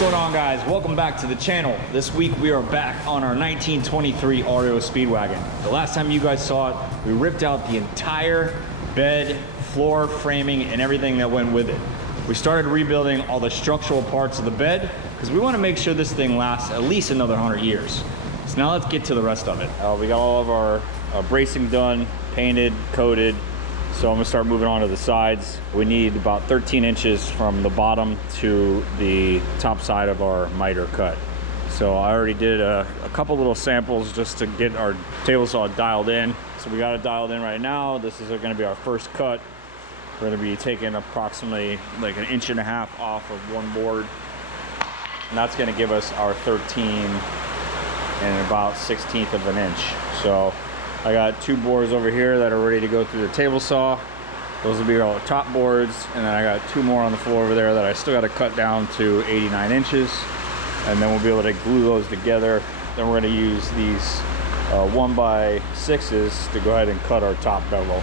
going on, guys? Welcome back to the channel. This week we are back on our 1923 REO Speedwagon. The last time you guys saw it, we ripped out the entire bed, floor, framing, and everything that went with it. We started rebuilding all the structural parts of the bed because we want to make sure this thing lasts at least another 100 years. So now let's get to the rest of it. We got all of our bracing done, painted, coated. So I'm gonna start moving on to the sides. We need about 13 inches from the bottom to the top side of our miter cut. So I already did a couple little samples just to get our table saw dialed in. So we got it dialed in right now. This is gonna be our first cut. We're gonna be taking approximately like 1.5 inches off of one board. And that's gonna give us our 13 and about 1/16 of an inch. So I got 2 boards over here that are ready to go through the table saw. Those will be our top boards. And then I got 2 more on the floor over there that I still got to cut down to 89 inches. And then we'll be able to glue those together. Then we're going to use these 1x6s to go ahead and cut our top bevel.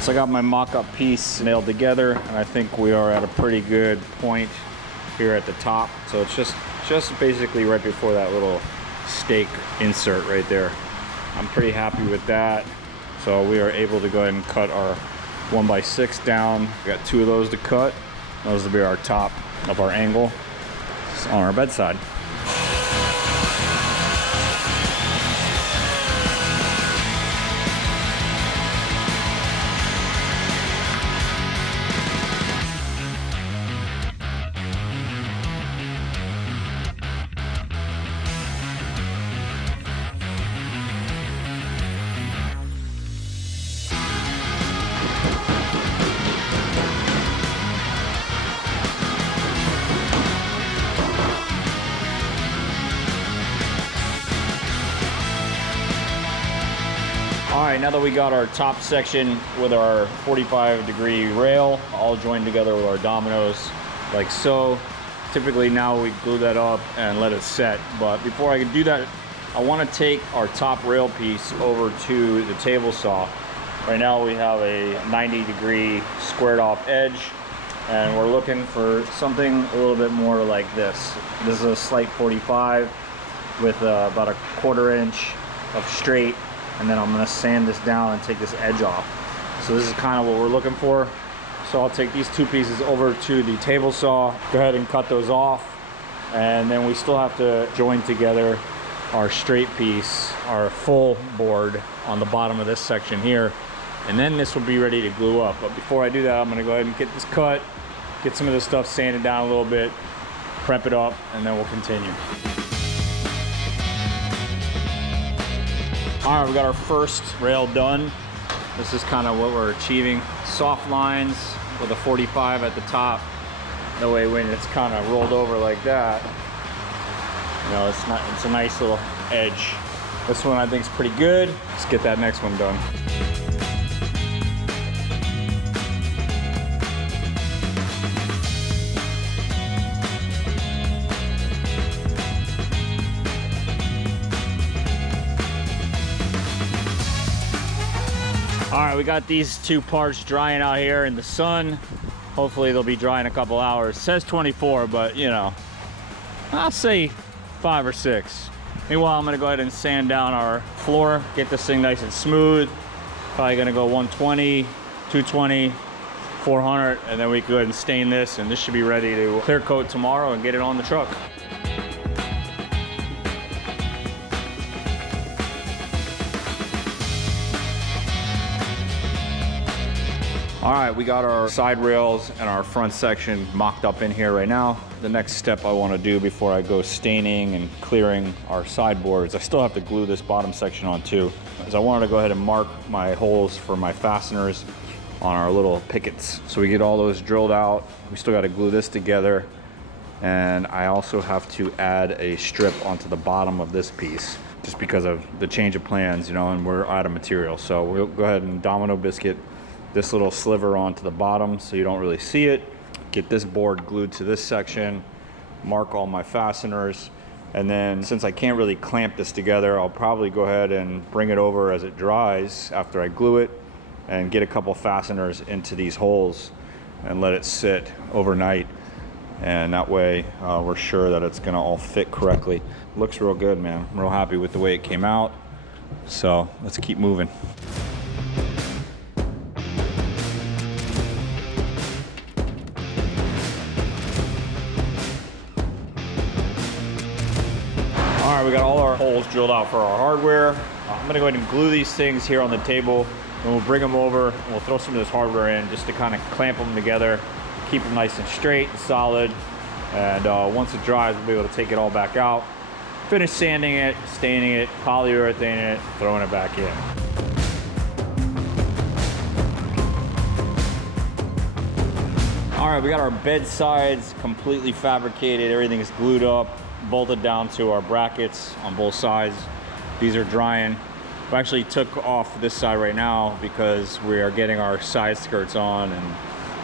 So I got my mock-up piece nailed together, and I think we are at a pretty good point here at the top. So it's just basically right before that little stake insert right there. I'm pretty happy with that. So we are able to go ahead and cut our 1x6 down. We got 2 of those to cut. Those will be our top of our angle on our bedside. All right, now that we got our top section with our 45-degree rail all joined together with our dominoes like so, typically now we glue that up and let it set. But before I can do that, I want to take our top rail piece over to the table saw. Right now we have a 90-degree squared off edge, and we're looking for something a little bit more like this. This is a slight 45 with about a 1/4 inch of straight. And then I'm gonna sand this down and take this edge off. So this is kind of what we're looking for. So I'll take these 2 pieces over to the table saw, go ahead and cut those off. And then we still have to join together our straight piece, our full board on the bottom of this section here. And then this will be ready to glue up. But before I do that, I'm gonna go ahead and get this cut, get some of this stuff sanded down a little bit, prep it up, and then we'll continue. All right, we got our first rail done. This is kind of what we're achieving. Soft lines with a 45 at the top. That way when it's kind of rolled over like that, you know, it's a nice little edge. This one I think is pretty good. Let's get that next one done. All right, we got these 2 parts drying out here in the sun. Hopefully they'll be dry in a couple hours. It says 24, but you know, I'll say 5 or 6. Meanwhile, I'm gonna go ahead and sand down our floor, get this thing nice and smooth. Probably gonna go 120, 220, 400, and then we can go ahead and stain this, and this should be ready to clear coat tomorrow and get it on the truck. All right, we got our side rails and our front section mocked up in here right now. The next step I want to do before I go staining and clearing our sideboards, I still have to glue this bottom section on too, is I wanted to go ahead and mark my holes for my fasteners on our little pickets. So we get all those drilled out. We still got to glue this together. And I also have to add a strip onto the bottom of this piece just because of the change of plans, you know, and we're out of material. So we'll go ahead and domino biscuit this little sliver onto the bottom so you don't really see it. get this board glued to this section, mark all my fasteners, and then since I can't really clamp this together, I'll probably go ahead and bring it over as it dries after I glue it and get a couple fasteners into these holes and let it sit overnight. And that way we're sure that it's gonna all fit correctly. Looks real good, man. I'm real happy with the way it came out. So let's keep moving. All right, we got all our holes drilled out for our hardware. I'm gonna go ahead and glue these things here on the table, and we'll bring them over and we'll throw some of this hardware in just to kind of clamp them together, keep them nice and straight and solid. And once it dries, we'll be able to take it all back out, finish sanding it, staining it, polyurethane it, throwing it back in. All right, we got our bed sides completely fabricated. Everything is glued up, bolted down to our brackets on both sides. These are drying. We actually took off this side right now because we are getting our side skirts on and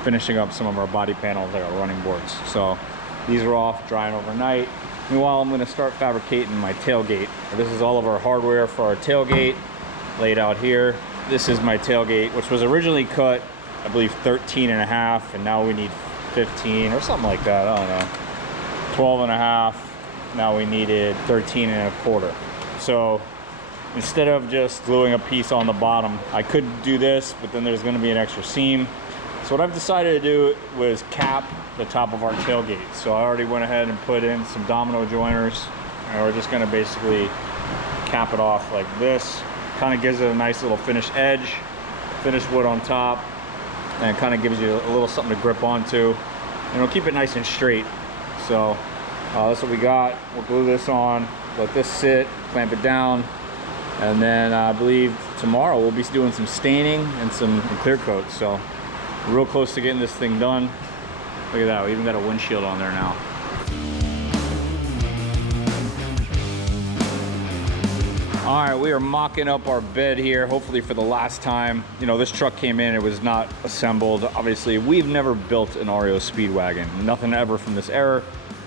finishing up some of our body panels, like our running boards. So these are off, drying overnight. Meanwhile, I'm gonna start fabricating my tailgate. This is all of our hardware for our tailgate laid out here. This is my tailgate, which was originally cut, I believe 13.5, and now we need 15 or something like that, I don't know. 12.5, now we needed 13.25. So instead of just gluing a piece on the bottom, I could do this, but then there's gonna be an extra seam. So what I've decided to do was cap the top of our tailgate. So I already went ahead and put in some domino joiners, and we're just gonna basically cap it off like this. Kind of gives it a nice little finished edge, finished wood on top, and kind of gives you a little something to grip onto. And it'll keep it nice and straight. So that's what we got. We'll glue this on, let this sit, clamp it down, and then I believe tomorrow we'll be doing some staining and some clear coat. So we're real close to getting this thing done. Look at that, we even got a windshield on there now. All right, we are mocking up our bed here, hopefully for the last time. You know, this truck came in, it was not assembled. Obviously, we've never built an REO Speedwagon, nothing ever from this era.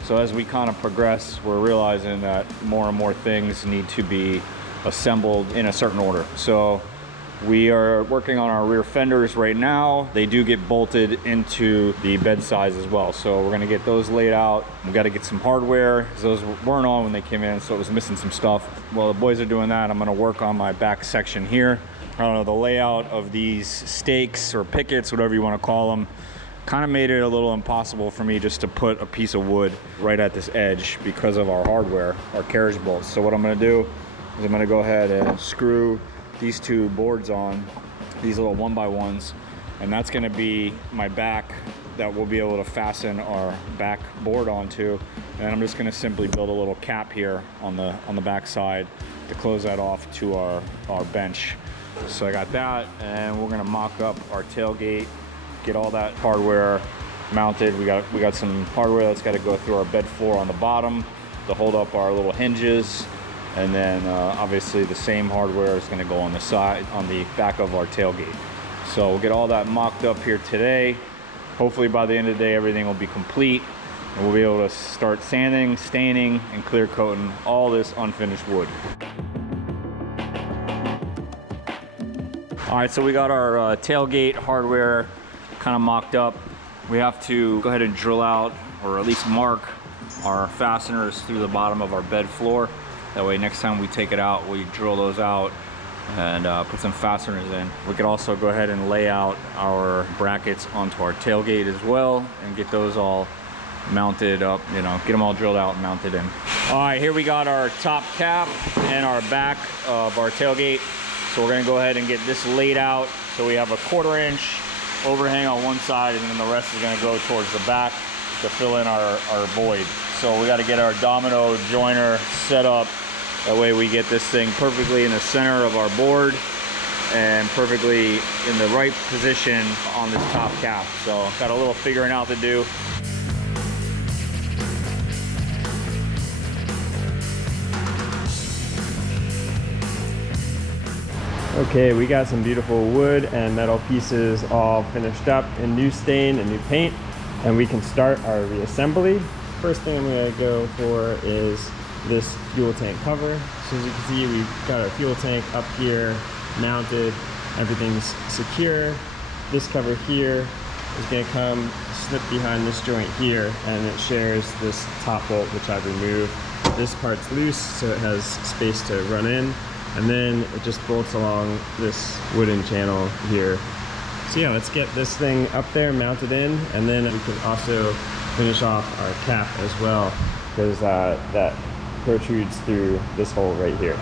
So as we kind of progress, we're realizing that more and more things need to be assembled in a certain order. So we are working on our rear fenders right now. They do get bolted into the bed sides as well. So we're gonna get those laid out. We gotta get some hardware. Those weren't on when they came in, so it was missing some stuff. While the boys are doing that, I'm gonna work on my back section here. I don't know, the layout of these stakes or pickets, whatever you wanna call them, kind of made it a little impossible for me just to put a piece of wood right at this edge because of our hardware, our carriage bolts. So what I'm gonna do is I'm gonna go ahead and screw these two boards on, these little 1x1s, and that's going to be my back that we'll be able to fasten our back board onto. And I'm just going to simply build a little cap here on the back side to close that off to our bench. So I got that, and we're going to mock up our tailgate, get all that hardware mounted. We got some hardware that's got to go through our bed floor on the bottom to hold up our little hinges. And then obviously the same hardware is going to go on the side, on the back of our tailgate. So we'll get all that mocked up here today. Hopefully by the end of the day, everything will be complete. And we'll be able to start sanding, staining, and clear coating all this unfinished wood. All right, so we got our tailgate hardware kind of mocked up. We have to go ahead and drill out, or at least mark, our fasteners through the bottom of our bed floor. That way next time we take it out, we drill those out and put some fasteners in. We could also go ahead and lay out our brackets onto our tailgate as well and get those all mounted up, you know, get them all drilled out and mounted in. All right, here we got our top cap and our back of our tailgate. So we're gonna go ahead and get this laid out. So we have a 1/4 inch overhang on one side, and then the rest is gonna go towards the back to fill in our void. So we gotta get our domino joiner set up. That way we get this thing perfectly in the center of our board and perfectly in the right position on this top cap. So got a little figuring out to do. Okay, we got some beautiful wood and metal pieces all finished up in new stain and new paint. and we can start our reassembly. First thing I'm gonna go for is this fuel tank cover. So as you can see, we've got our fuel tank up here, mounted, everything's secure. This cover here is gonna come, slip behind this joint here, and it shares this top bolt, which I've removed. This part's loose, so it has space to run in, and then it just bolts along this wooden channel here. So yeah, let's get this thing up there, mounted in, and then we can also finish off our cap as well, because that protrudes through this hole right here.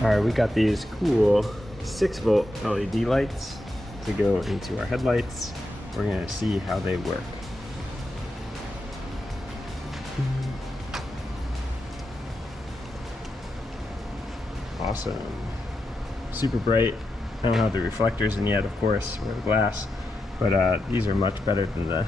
All right, we got these cool 6-volt LED lights to go into our headlights. We're gonna see how they work. Awesome. Super bright. I don't have the reflectors in yet, of course, or the glass, but these are much better than the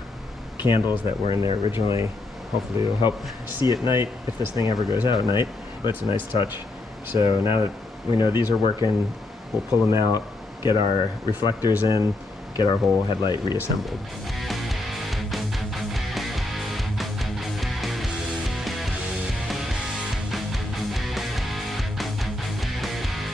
candles that were in there originally. Hopefully it'll help see at night if this thing ever goes out at night, but it's a nice touch. So now that we know these are working, we'll pull them out, get our reflectors in, get our whole headlight reassembled.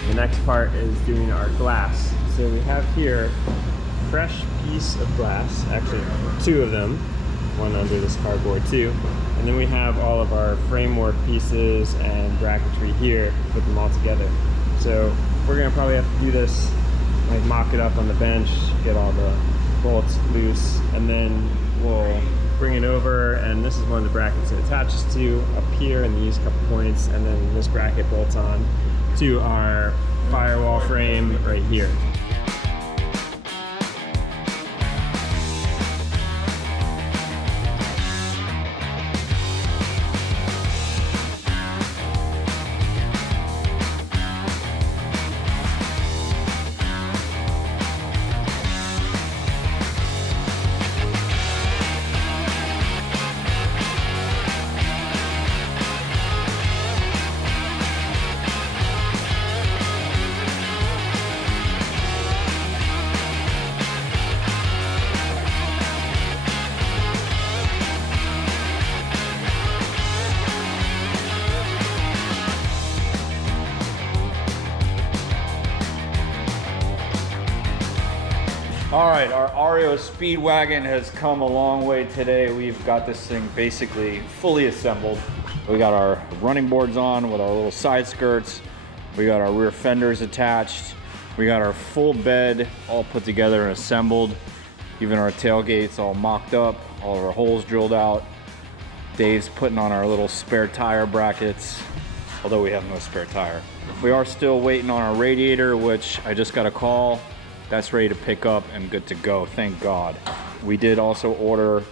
The next part is doing our glass. So we have here a fresh piece of glass, actually 2 of them, one under this cardboard too. And then we have all of our framework pieces and bracketry here, put them all together. So we're gonna probably have to do this, like mock it up on the bench, get all the bolts loose, and then we'll bring it over, and this is one of the brackets it attaches to up here in these couple points, and then this bracket bolts on to our firewall frame right here. All right, our REO Speedwagon has come a long way today. We've got this thing basically fully assembled. We got our running boards on with our little side skirts. We got our rear fenders attached. We got our full bed all put together and assembled. Even our tailgates all mocked up, all of our holes drilled out. Dave's putting on our little spare tire brackets, although we have no spare tire. We are still waiting on our radiator, which I just got a call. That's ready to pick up and good to go, thank God. We did also order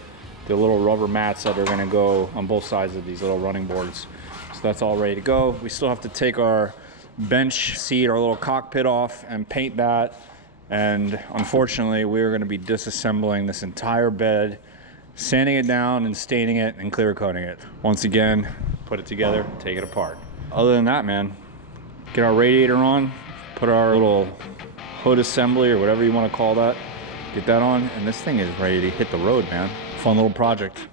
the little rubber mats that are gonna go on both sides of these little running boards. So that's all ready to go. We still have to take our bench seat, our little cockpit off and paint that. And unfortunately, we're gonna be disassembling this entire bed, sanding it down and staining it and clear coating it. Once again, put it together, take it apart. Other than that, man, get our radiator on, put our little hood assembly or whatever you want to call that. Get that on, and this thing is ready to hit the road, man. Fun little project.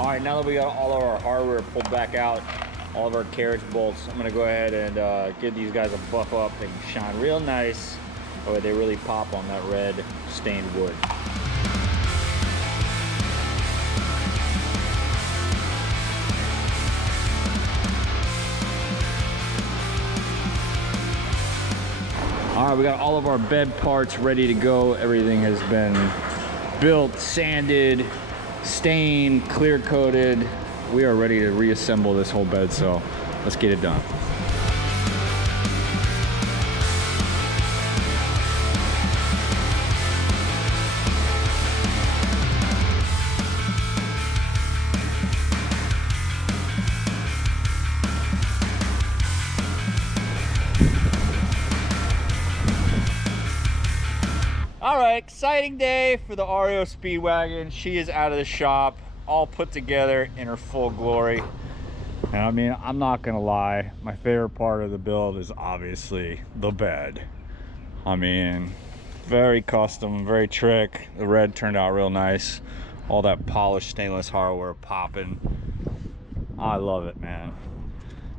All right, now that we got all of our hardware pulled back out, all of our carriage bolts, I'm gonna go ahead and give these guys a buff up. They can shine real nice. That way they really pop on that red stained wood. All right, we got all of our bed parts ready to go. Everything has been built, sanded, stained, clear coated. We are ready to reassemble this whole bed, so let's get it done. All right, exciting day for the REO Speedwagon. She is out of the shop, all put together in her full glory. And I mean, I'm not gonna lie, my favorite part of the build is obviously the bed. I mean, very custom, very trick. The red turned out real nice. All that polished stainless hardware popping. I love it, man.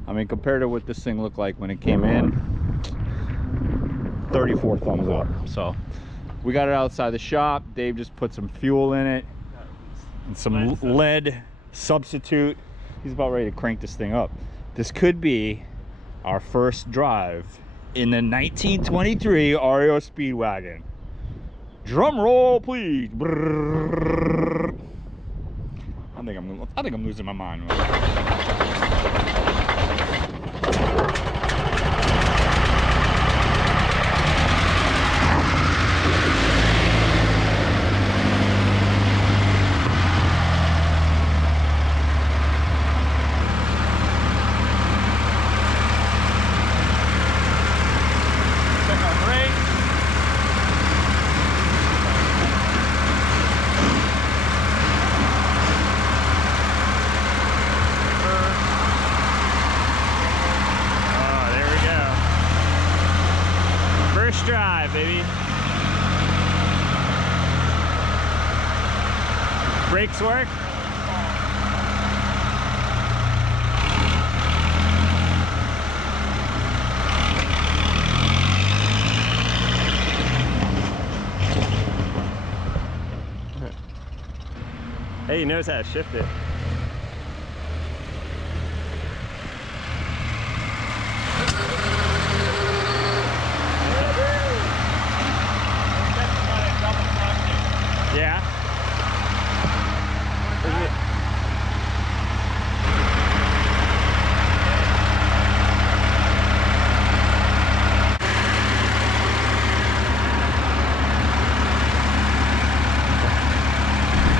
I mean, compared to what this thing looked like when it came in, 34 thumbs up. So we got it outside the shop. Dave just put some fuel in it and some lead substitute. He's about ready to crank this thing up. This could be our first drive in the 1923 REO Speedwagon. Drum roll, please. I think I'm losing my mind. Drive, baby. Brakes work. Hey, he knows how to shift it. Yeah.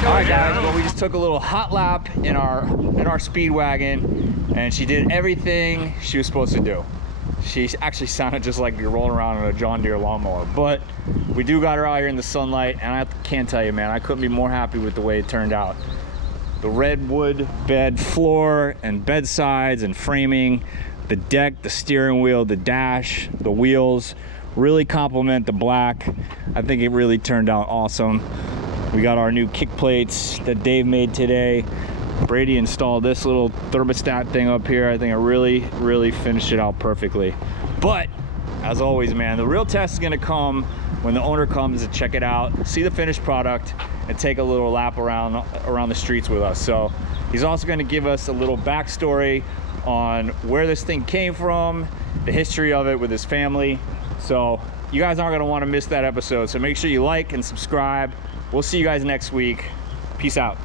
All right, guys. Well, we just took a little hot lap in our Speedwagon, and she did everything she was supposed to do. She actually sounded just like you're rolling around in a John Deere lawnmower, but we do got her out here in the sunlight, and I can't tell you, man, I couldn't be more happy with the way it turned out. The red wood bed floor and bed sides and framing, the deck, the steering wheel, the dash, the wheels really complement the black. I think it really turned out awesome. We got our new kick plates that Dave made today. Brady installed this little thermostat thing up here. I think it really finished it out perfectly. But as always, man, the real test is gonna come when the owner comes to check it out, see the finished product, and take a little lap around the streets with us. So he's also gonna give us a little backstory on where this thing came from, the history of it with his family. So You guys aren't gonna wanna miss that episode, so make sure you like and subscribe. We'll see you guys next week. Peace out.